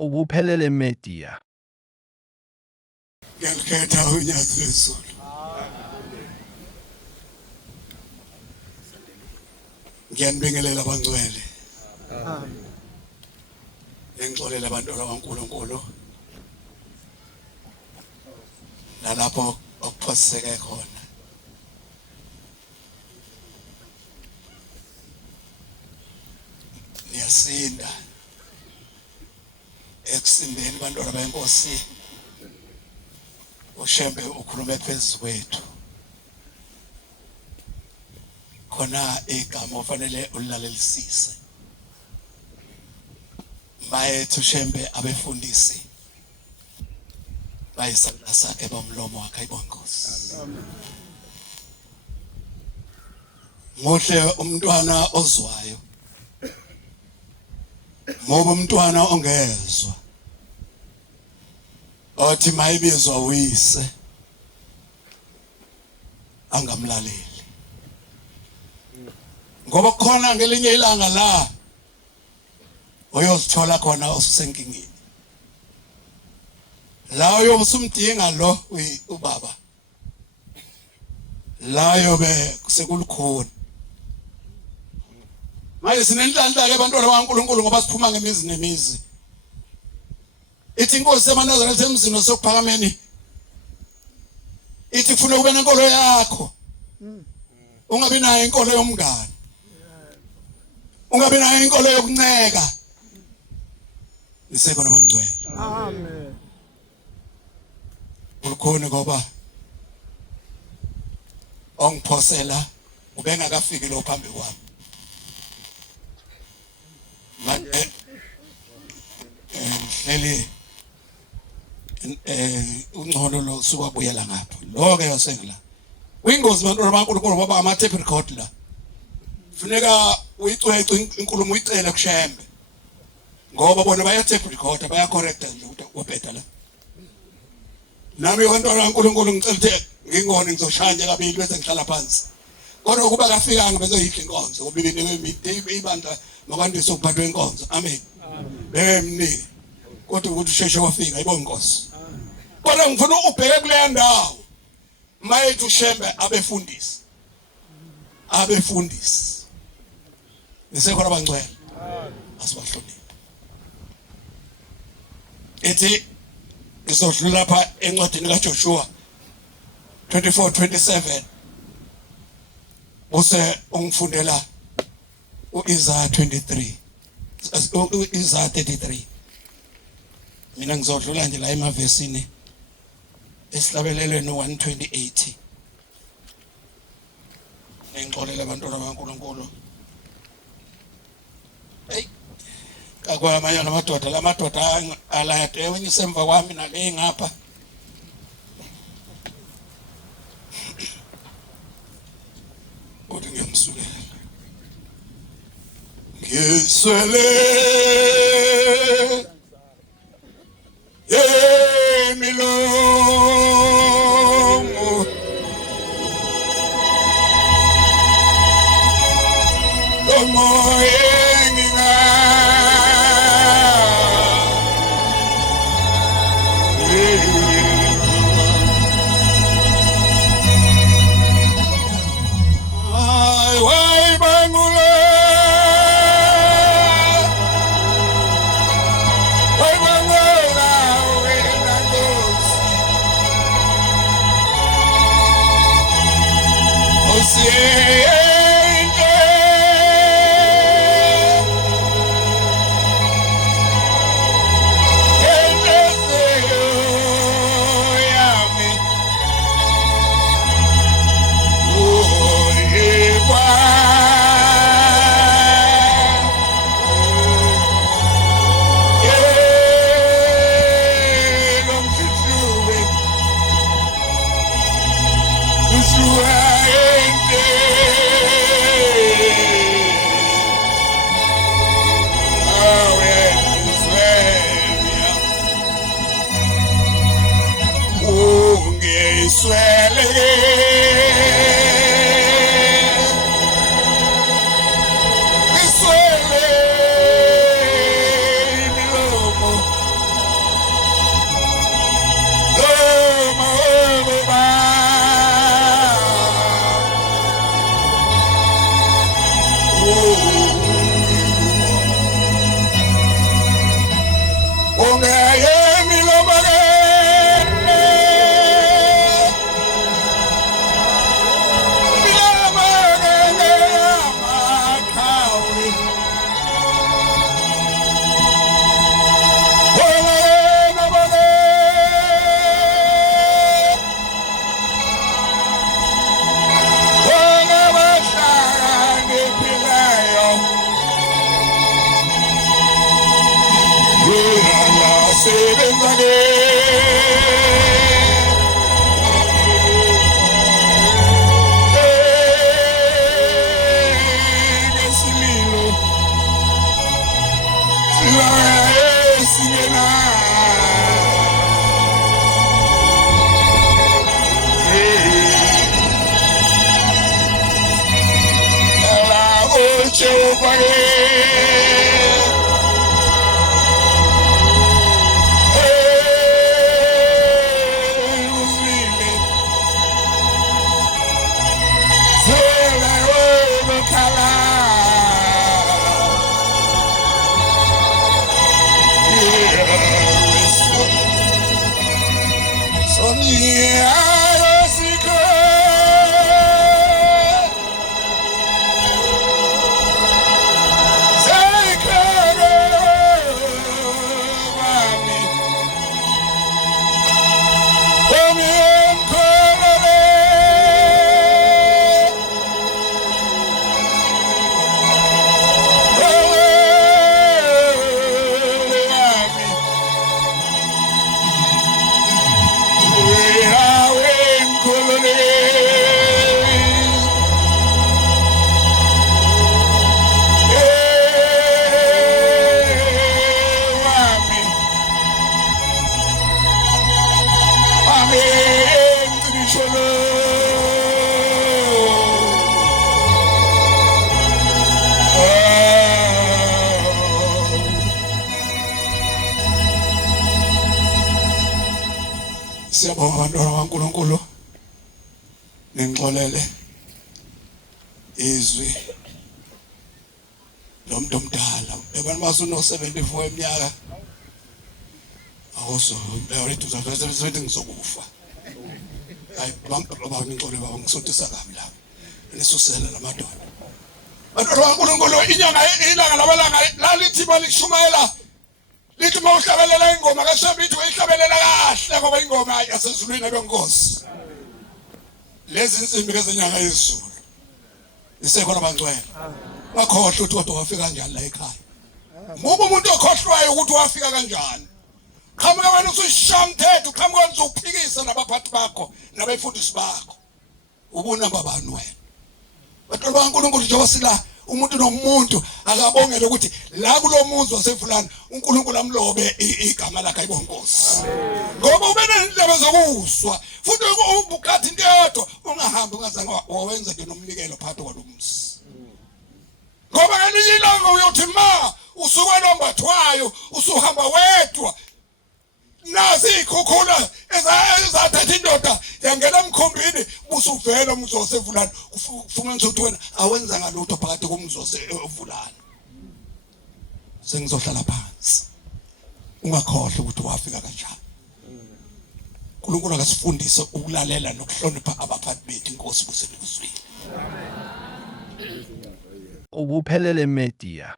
ukuphelele media. Ngiyakhetha uNyathi Lesulu. Ngiyanibingelela abangcwele. Amen. Ngixolela abantu bakaNkulunkulu. Nalapho okuphoseke khona. Niyasinda. Ekusindeni bantwana beNkosi. Ushembe ukhulume phezulu kwethu. Khona igama ofanele ulalelisise. Bayethu Shembe abefundisi. Bayisandla sakhe bomlomo wakhe ayibonkosi. Amen. Muhle umntwana ozwayo. Ngoba umntwana ongezwa. Othi mayibizwa uyise angamlaleli. Ngoba khona ngelinye ilanga la uyozithola khona usenkingeni. La uyosumdinga lo ubaba. La yobe sekulukhona. Manje sinenhlanhla ke abantwana bakaNkulunkulu ngoba siphuma ngemizi nemizi. Ithi inkosi yamanazareth emzini osophakameni. Ithi ufuna ube nenkolo yakho. Ungabi nayo inkolo yomngane. Ungabi nayo inkolo yokunceka. Nisekhona abangcwele. Amen. Ukukhona ngoba ongiphosela ubengakafiki lo phambi kwami. Manje hleli ungcono lo sukwabuyela ngapha. Lo ke yosengila. Uyingozi bantwana bakaNkulunkulu ngoba ama-tape record la. Funeka uyicwece inkulumo uyicela kuShembe. Ngoba bona baya-tape record baya correct nje ukuthi wabheda la. Nami abantwana bakaNkulunkulu ngicela ukuthi ngingone ngizoshaya nje kabili bese ngihlala phansi. Kodwa ukuba kafikanga bezoyidla inkonzo ngoba ibini ibandla makwandise ukuphathwa inkonzo. Amen. Bemnike. Kodwa ukuthi usheshe wafika ayibonge inkosi. Kodwa ngifuna ubheke kuleya ndawo. Mayethu uShembe abefundisi. Abefundisi. Nisekhona abangcwele. Asibahloniphe. Ethi ngizohlula lapha encwadini kaJoshua 24:27. Use ungifundela uIsaiah 23. Isaiah 33. Mina ngizodlula nje la emavesini esihlabelelwe no128. Ngixolela abantwana bakaNkulunkulu. Hey. Kakwamanye amadoda lamadoda alade wenyisemva kwami nale ngapha. Uthi ngiyamsulela. Ngiswele milomo lomoya sebenza ke ngesililo singena Jehovah, siyabonga abantwana kaNkulunkulu nengixolele izwi lomuntu omdala ebani basuno 74 eminyaka awuso leyo uzakwenza ngizokufa hayi bangixoba ngixolele baba ngisothisa kabi la lesusela lamadoda bantwana kaNkulunkulu inyanga ilanga labalanga lalithi balishumayela lithi mawuhlabelela ingoma kaShabithi uyihlabelela kahle ngoba ingoma yasezulwini abenkosi lezi insimbi kezenyanga yezulu isekhona bangcwele bakhohlwa ukuthi kodwa wafika kanjani la ekhaya ngoba umuntu okhohlwayo ukuthi wafika kanjani qhamuka wena usishamthetho qhamuka wena uzophikisa nabaphathi bakho nabefundisi bakho ubunamba bani wena bathola baNkulunkulu njengoba sila umuntu nomuntu akabongela ukuthi la kulomuzi wasefulani uNkulunkulu amlobe igama lakhe ayibonkosi ngoba ubene indaba zokuswa futhi ubukathi into yodwa ungahambi ungazange wawenza ke nomnikelo phakathi kwalomzi ngoba ngelinye ilanga uyothi ma usuka nombathwayo usuhamba wedwa nazi ikhokhula ezathatha indoda yangena emkhombini busuvela umzi wasefulani ufuna ukuthi wena awenza ngalutho phakathi komzi wasefulani sengizohlala phansi ungakhohle ukuthi wafika kanjani uNkulunkulu akasifundise ukulalela nokuhlonipha abaphathi bethu inkosi kusebenzisweni Ubuphelele Media.